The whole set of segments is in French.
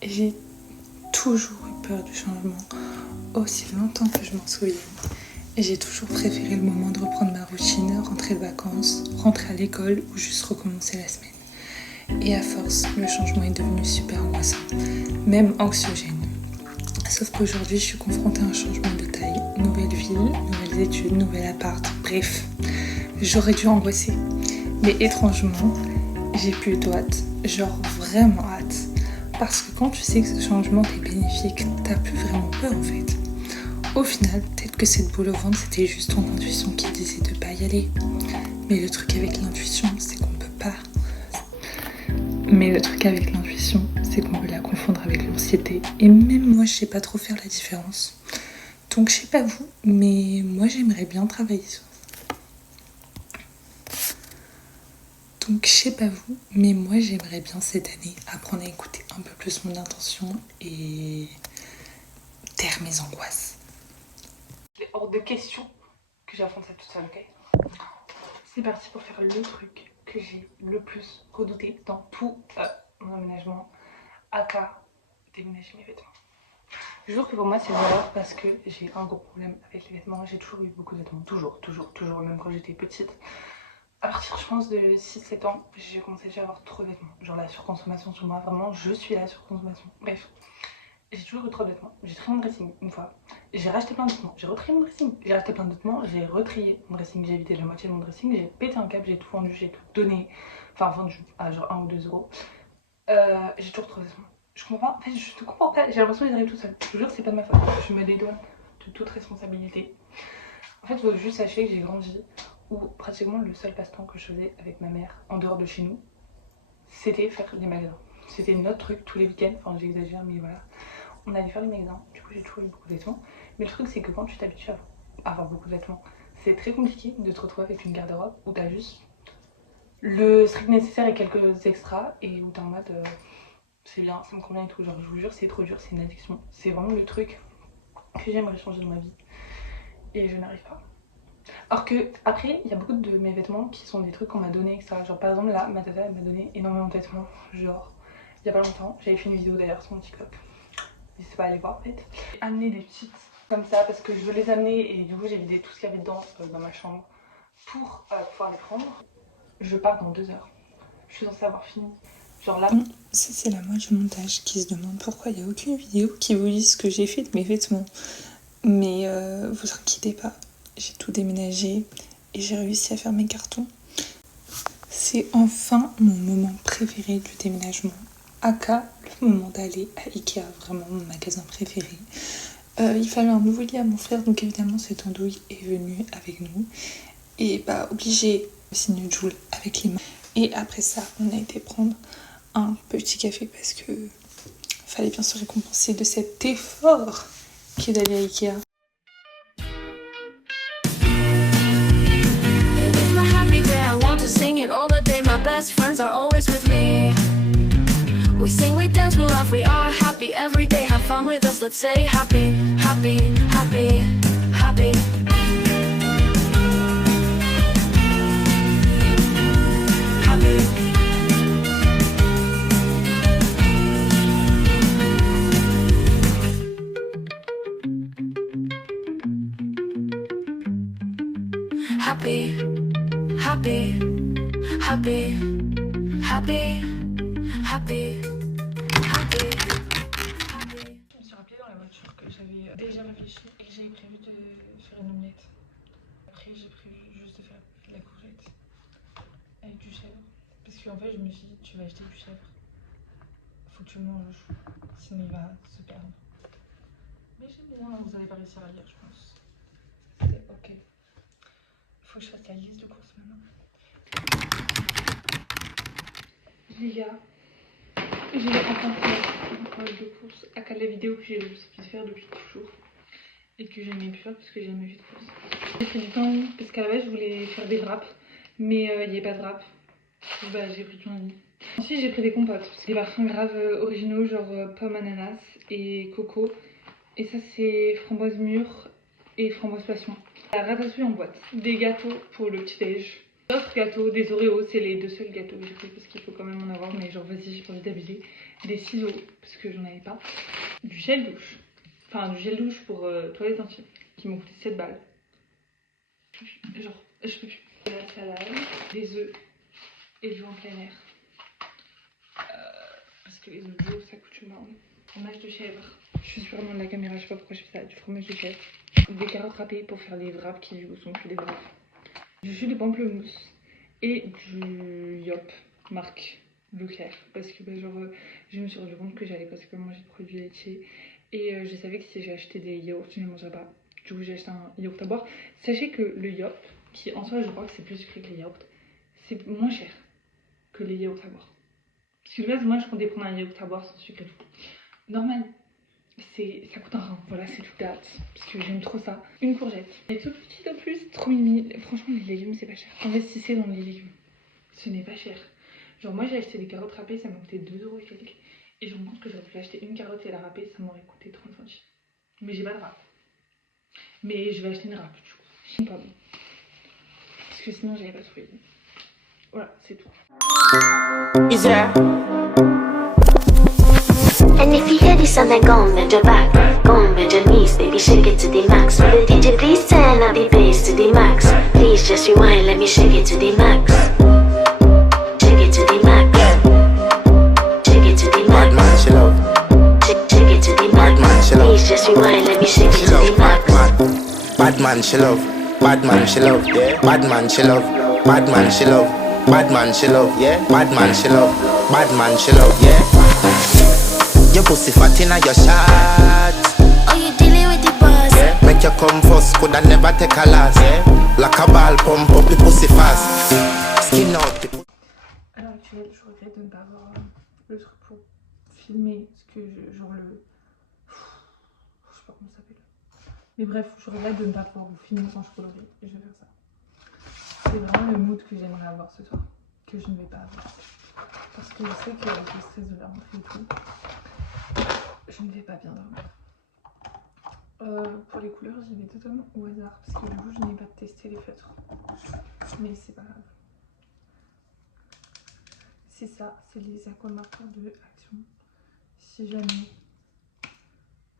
J'ai toujours eu peur du changement, aussi longtemps que je m'en souviens. Et j'ai toujours préféré le moment de reprendre ma routine, rentrer de vacances, rentrer à l'école ou juste recommencer la semaine. Et à force, le changement est devenu super angoissant, même anxiogène. Sauf qu'aujourd'hui, je suis confrontée à un changement de taille, nouvelle ville, nouvelles études, nouvel appart, bref. J'aurais dû angoisser. Mais étrangement, j'ai plutôt hâte, genre vraiment hâte. Parce que quand tu sais que ce changement est bénéfique, t'as plus vraiment peur en fait. Au final, peut-être que cette boule au ventre, c'était juste ton intuition qui disait de pas y aller. Mais le truc avec l'intuition, c'est qu'on peut pas. Mais le truc avec l'intuition, c'est qu'on peut la confondre avec l'anxiété. Et même moi, je sais pas trop faire la différence. Donc je sais pas vous, mais moi j'aimerais bien travailler sur ça. Donc je sais pas vous, mais moi j'aimerais bien cette année apprendre à écouter un peu plus mon intention et taire mes angoisses. Il est hors de question que j'affronte ça toute seule, ok? C'est parti pour faire le truc que j'ai le plus redouté dans tout mon aménagement, aka déménager mes vêtements. Je jure que pour moi c'est une horreur parce que j'ai un gros problème avec les vêtements. J'ai toujours eu beaucoup de vêtements, toujours, même quand j'étais petite. À partir, je pense, de 6-7 ans, j'ai commencé déjà à avoir trop de vêtements. Genre la surconsommation sur moi, vraiment, je suis la surconsommation. Bref, j'ai toujours eu trop de vêtements. J'ai trié mon dressing une fois. J'ai racheté plein de vêtements. J'ai retrié mon dressing. J'ai racheté plein de vêtements. J'ai retrié mon dressing. J'ai évité la moitié de mon dressing. J'ai pété un câble. J'ai tout vendu. J'ai tout donné. Enfin, vendu à genre 1 ou 2 euros. J'ai toujours trop de vêtements. Je comprends. En fait, je ne comprends pas. J'ai l'impression qu'ils arrivent tout seuls. Je vous jure, c'est pas de ma faute. Je me dédouane de toute responsabilité. En fait, il faut juste sachez que j'ai grandi où pratiquement le seul passe-temps que je faisais avec ma mère en dehors de chez nous, c'était faire des magasins. C'était notre truc tous les week-ends. Enfin, j'exagère, mais voilà. On allait faire des magasins. Du coup, j'ai toujours eu beaucoup de vêtements. Mais le truc, c'est que quand tu t'habitues à avoir beaucoup de vêtements, c'est très compliqué de te retrouver avec une garde-robe où t'as juste le strict nécessaire et quelques extras et où t'es en mode c'est bien, ça me convient et tout. Genre, je vous jure, c'est trop dur, c'est une addiction. C'est vraiment le truc que j'aimerais changer dans ma vie. Et je n'arrive pas. Alors que, après, il y a beaucoup de mes vêtements qui sont des trucs qu'on m'a donné, etc. Genre, par exemple, là, ma tata, elle m'a donné énormément de vêtements. Genre, il y a pas longtemps, j'avais fait une vidéo d'ailleurs sur mon TikTok. N'hésitez pas à aller voir en fait. J'ai amené des petites comme ça parce que je veux les amener et du coup, j'ai vidé tout ce qu'il y avait dedans dans ma chambre pour pouvoir les prendre. Je pars dans 2 heures. Je suis censée avoir fini. Genre là. Ça, c'est la moitié du montage qui se demande pourquoi il n'y a aucune vidéo qui vous dise ce que j'ai fait de mes vêtements. Mais vous inquiétez pas, j'ai tout déménagé et j'ai réussi à faire mes cartons. C'est enfin mon moment préféré du déménagement. Aka, le moment d'aller à Ikea, vraiment mon magasin préféré. Il fallait un nouveau lit à mon frère, donc évidemment cette andouille est venue avec nous. Et bah obligé aussi une joule avec les mains. Et après ça, on a été prendre un petit café parce que fallait bien se récompenser de cet effort qui est d'aller à Ikea. Sing it all the day, my best friends are always with me. We sing, we dance, we laugh, we are happy every day. Have fun with us, let's say happy, happy, happy, happy. Happy. Happy, happy, happy, happy, happy, happy. Je me suis rappelé dans la voiture que j'avais déjà réfléchi et que j'avais prévu de faire une omelette. Après, j'ai prévu juste de faire la courgette avec du chèvre. Parce qu'en fait, je me suis dit, tu vas acheter du chèvre. Faut que tu manges, sinon il va se perdre. Mais j'aime bien, vous allez pas réussir à lire, je pense. C'est ok. Faut que je fasse la liste de courses maintenant. Les gars, j'ai enfin fait une liste de courses à la vidéo que j'ai envie de faire depuis toujours. Et que j'aimais plus faire parce que j'ai jamais fait de courses. J'ai pris du temps parce qu'à la base je voulais faire des wraps, mais il n'y avait pas de wrap. Bah j'ai pris du temps. Ensuite j'ai pris des compotes, des parfums graves originaux genre pomme ananas et coco. Et ça c'est framboise mûre et framboise passion. La ratatouille en boîte, des gâteaux pour le petit déj, D'autres gâteaux, des Oreos, c'est les 2 seuls gâteaux que j'ai pris parce qu'il faut quand même en avoir, mais genre vas-y, j'ai pas envie d'abuser. Des ciseaux, parce que j'en avais pas. Du gel douche, enfin du gel douche pour toilette intime, qui m'ont coûté 7 balles. Genre, je peux plus. De la salade, des œufs et du en plein air. Parce que les œufs bio, ça coûte une blinde. Fromage de chèvre. Je suis super loin de la caméra, je sais pas pourquoi je fais ça. Du fromage de chèvre. Des carottes râpées pour faire les wraps qui du coup sont plus des wraps. Du jus de pamplemousse. Et du Yop, marque Leclerc. Parce que je me suis rendu compte que j'allais presque pas manger de produits laitiers. Et je savais que si j'achetais des yaourts, je ne les mangerais pas. Du coup, j'ai acheté un yaourt à boire. Sachez que le Yop, qui en soi, je crois que c'est plus sucré que les yaourts, c'est moins cher que les yaourts à boire. Parce que de base, moi, je comptais prendre un yaourt à boire sans sucre et tout. Normal, ça coûte un rein. Voilà, c'est tout date. Parce que j'aime trop ça. Une courgette. Elle est toute petite en plus, trop mini. Franchement, les légumes, c'est pas cher. Investissez dans les légumes. Ce n'est pas cher. Genre, moi, j'ai acheté des carottes râpées, ça m'a coûté 2 € et quelques. Et je me rends compte que j'aurais pu acheter une carotte et la râper, ça m'aurait coûté 30 centimes. Mais j'ai pas de râpe. Mais je vais acheter une râpe, du coup. Pas bon. Parce que sinon, j'avais pas trouvé. Voilà, c'est tout. Yeah. And if you hear this and then go on bend your back, go on bend your knees, baby shake it to the max. Will the DJ please turn up the bass to the max? Please just rewind, let me shake it to the max. Shake it to the max. Shake it to the max. Bad man, she love. Shake it to the max. Bad man, she love. Please just rewind, let me shake it to the max. Bad man, she love. Bad man, she love. Bad man, she love. Bad man, she love. Bad man, she love. Yeah. Bad man, she love. Bad man, she love. Yeah. Your pussy fat inna your shot. Oh, you dealing with the boss? Yeah. Make you come first, coulda never take a last. Yeah. Like a ball, pump up the pussy fast. Skin out the pussy. À l'heure actuelle, je regrette de ne pas avoir le truc pour filmer ce que genre le. Je sais pas comment ça s'appelle. Mais bref, je regrette de ne pas pouvoir vous filmer quand je colorie. Et je vais faire ça. C'est vraiment le mood que j'aimerais avoir ce soir, que je ne vais pas avoir. Parce que je sais qu'avec le stress de la rentrée et tout, je ne vais pas bien dormir. Pour les couleurs, j'y vais totalement au hasard parce que du coup, je n'ai pas testé les feutres. Mais c'est pas grave. C'est ça, c'est les aquamarqueurs de Action. Si jamais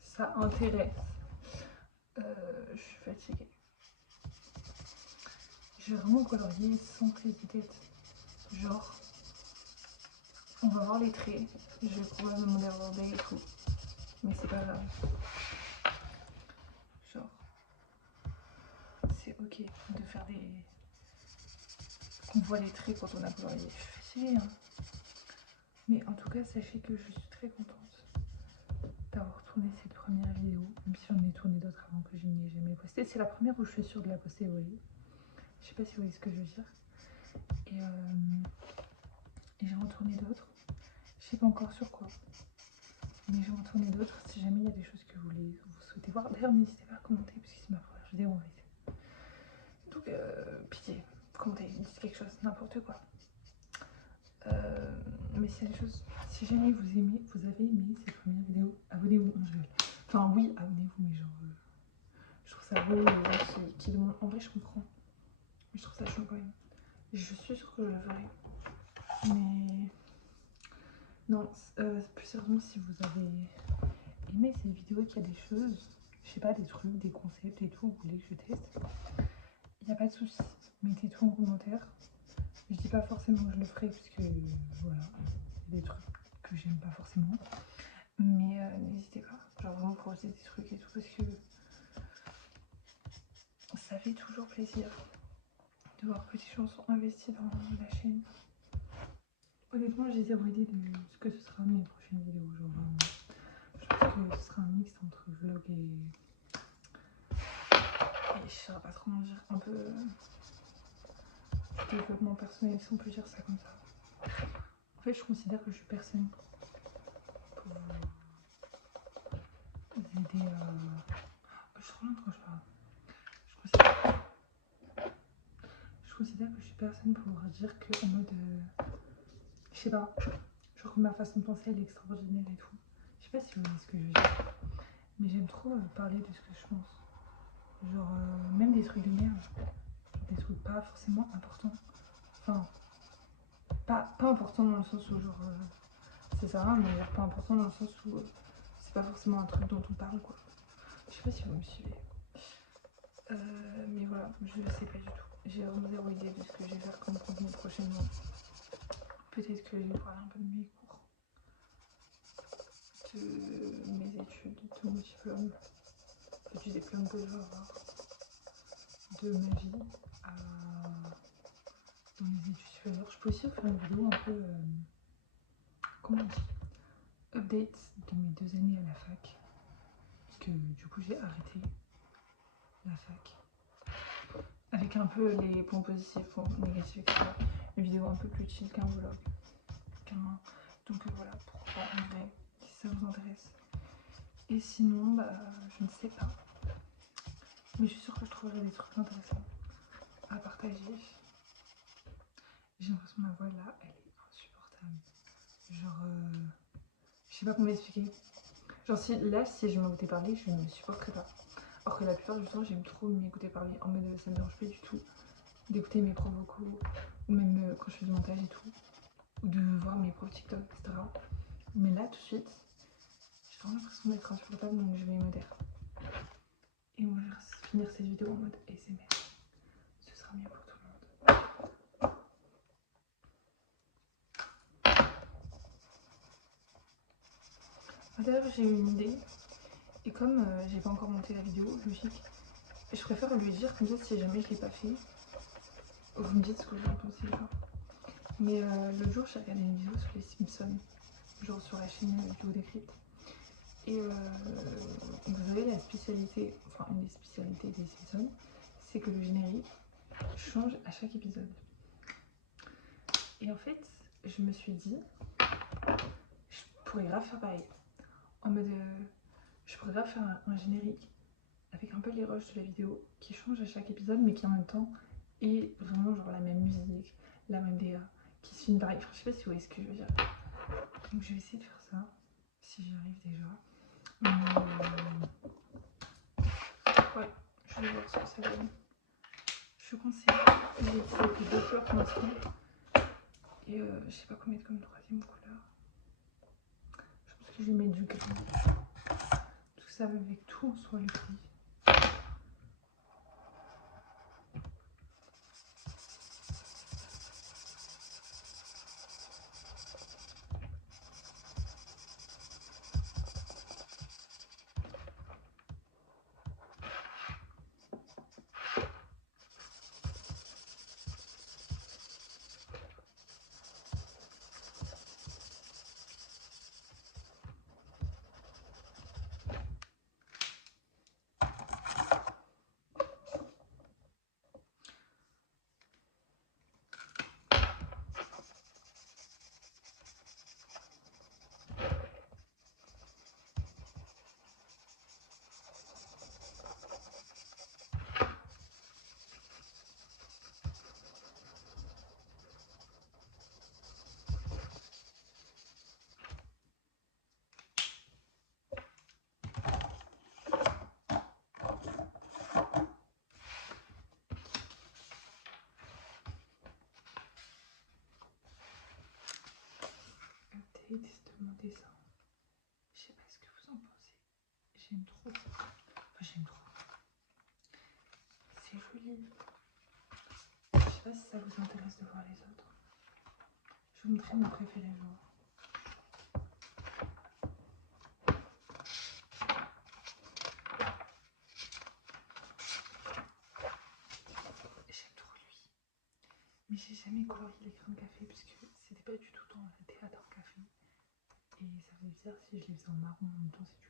ça intéresse, je suis fatiguée. J'ai vraiment colorié sans prise de tête. Genre, on va voir les traits. Je vais probablement déborder et tout. Mais c'est pas grave. Genre, c'est ok de faire des. On voit les traits quand on a colorié. Je suis fatiguée, hein. Mais en tout cas, sachez que je suis très contente d'avoir tourné cette première vidéo. Même si j'en ai tourné d'autres avant que je n'ai jamais posté. C'est la première où je suis sûre de la poster, vous voyez. Je sais pas si vous voyez ce que je veux dire. Et j'en ai tourné d'autres. Je sais pas encore sur quoi. Mais j'en ai tourné d'autres. Si jamais il y a des choses que vous souhaitez voir. D'ailleurs, n'hésitez pas à commenter parce que c'est ma première vidéo en vérité. Donc, pitié, commentez, dites quelque chose, n'importe quoi. Mais s'il y a des choses, si jamais vous avez aimé cette première vidéo, abonnez-vous. Non, je rigole. Enfin, oui, abonnez-vous, mais genre, je trouve ça beau les gens qui demandent. En vrai, je comprends. Mais je trouve ça chaud quand même. Je suis sûre que je le ferai. Mais non, plus sérieusement, si vous avez aimé cette vidéo, qu'il y a des choses, je sais pas, des trucs, des concepts et tout, vous voulez que je teste, il n'y a pas de souci. Mettez tout en commentaire. Je dis pas forcément que je le ferai, puisque voilà, il y a des trucs que j'aime pas forcément. Mais n'hésitez pas, genre vraiment proposer des trucs et tout, parce que ça fait toujours plaisir de voir que des gens sont investis dans la chaîne. Honnêtement, j'ai zéro idée de ce que ce sera mes prochaines vidéos. Genre vraiment, je pense que ce sera un mix entre vlog et je saurais pas trop comment dire, un peu développement personnel, si on peut dire ça comme ça. En fait, je considère que je suis personne pour vous aider à. Je suis trop lente quand je parle. Je considère que je suis personne pour vous dire que en mode. Je sais pas, genre ma façon de penser elle est extraordinaire et tout. Je sais pas si vous voyez ce que je veux dire. Mais j'aime trop parler de ce que je pense. Genre même des trucs de merde. Genre des trucs pas forcément importants. Enfin, pas important dans le sens où genre c'est ça, mais genre pas important dans le sens où c'est pas forcément un truc dont on parle quoi. Je sais pas si vous me suivez. Mais voilà, je sais pas du tout. J'ai vraiment zéro idée de ce que je vais faire comme contenu prochainement. Peut-être que je vais parler un peu de mes cours, de mes études, de mon diplôme, du diplôme que je vais avoir, de ma vie dans les études supérieures. Je peux aussi vous faire une vidéo un peu, comment on dit, update de mes 2 années à la fac. Parce que du coup j'ai arrêté la fac. Avec un peu les points positifs, points négatifs, etc. Une vidéo un peu plus chill qu'un vlog. Donc voilà, pourquoi en vrai, si ça vous intéresse. Et sinon, bah je ne sais pas. Mais je suis sûre que je trouverai des trucs intéressants à partager. J'ai l'impression que ma voix là, elle est insupportable. Genre, je sais pas comment l'expliquer. Genre si je m'écoutais parler, je ne me supporterais pas. Alors que la plupart du temps, j'aime trop m'écouter parler. En mode, ça me dérange pas du tout d'écouter mes profs vocaux, ou même quand je fais du montage et tout, ou de voir mes profs TikTok, etc. Mais là, tout de suite, j'ai vraiment l'impression d'être insupportable, donc je vais me taire. Et on va finir cette vidéo en mode ASMR. Ce sera mieux pour tout le monde. D'ailleurs, j'ai eu une idée. Et comme j'ai pas encore monté la vidéo, logique, je préfère lui dire comme ça si jamais je l'ai pas fait. Vous me dites ce que vous en pensez, genre. Mais l'autre jour, j'ai regardé une vidéo sur les Simpsons, genre sur la chaîne Vidéo Décrypte. Et vous savez, la spécialité, enfin une des spécialités des Simpsons, c'est que le générique change à chaque épisode. Et en fait, je me suis dit, je pourrais grave faire pareil. En mode, je pourrais grave faire un générique avec un peu les rushs de la vidéo qui change à chaque épisode, mais qui en même temps est vraiment genre la même musique, la même DA, qui se filme pareil. Enfin, je sais pas si vous voyez ce que je veux dire. Donc je vais essayer de faire ça, si j'y arrive déjà. Ouais, je vais voir ce que ça donne. Je conseille. J'ai essayé 2 couleurs pour l'instant. Et je sais pas quoi mettre comme troisième couleur. Je pense que je vais mettre du gris. Parce que ça va avec tout en soi le gris. Update de mon dessin. Je sais pas ce que vous en pensez. J'aime trop. Enfin, j'aime trop. C'est joli. Je sais pas si ça vous intéresse de voir les autres. Je vous montrerai mon préféré genre. J'aime trop lui. Mais j'ai jamais colorié les crayons de café parce que c'était pas du tout dans le théâtre café. Et ça faisait bizarre si je les faisais en marron en même temps, c'est